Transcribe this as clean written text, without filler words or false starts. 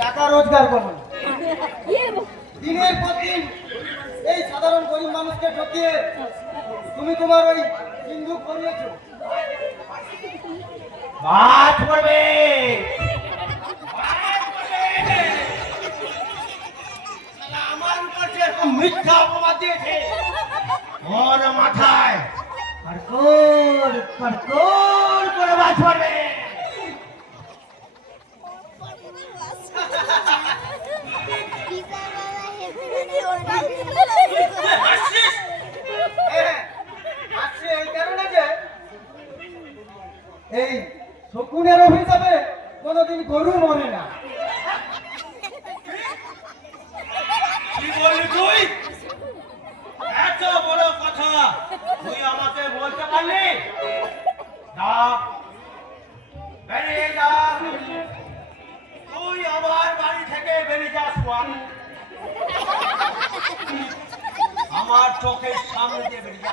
টাকা রোজগার করো, দিনের পর দিন এই সাধারণ গরিব মানুষকে ঠকিয়ে তুমি তোমার ওই সিন্ধুক করিয়েছো। বাদ পড়বে, আমার উপর যেরকম মিথ্যা অপবাদ দিয়েছে ওর মাথায় কড়কড় করে বাজ পড়বে। এই কারণে যে এই শকুনের অভিশাপে কোনোদিন গরু মরে না। কি বললি তুই? এত বড় কথা তুই আমাকে বলতে পারলি? যা, বেরিয়ে যা, তুই আমার বাড়ি থেকে বেরিয়ে যাস। আমার চোখের সামনে দিয়ে বেরিয়ে যা।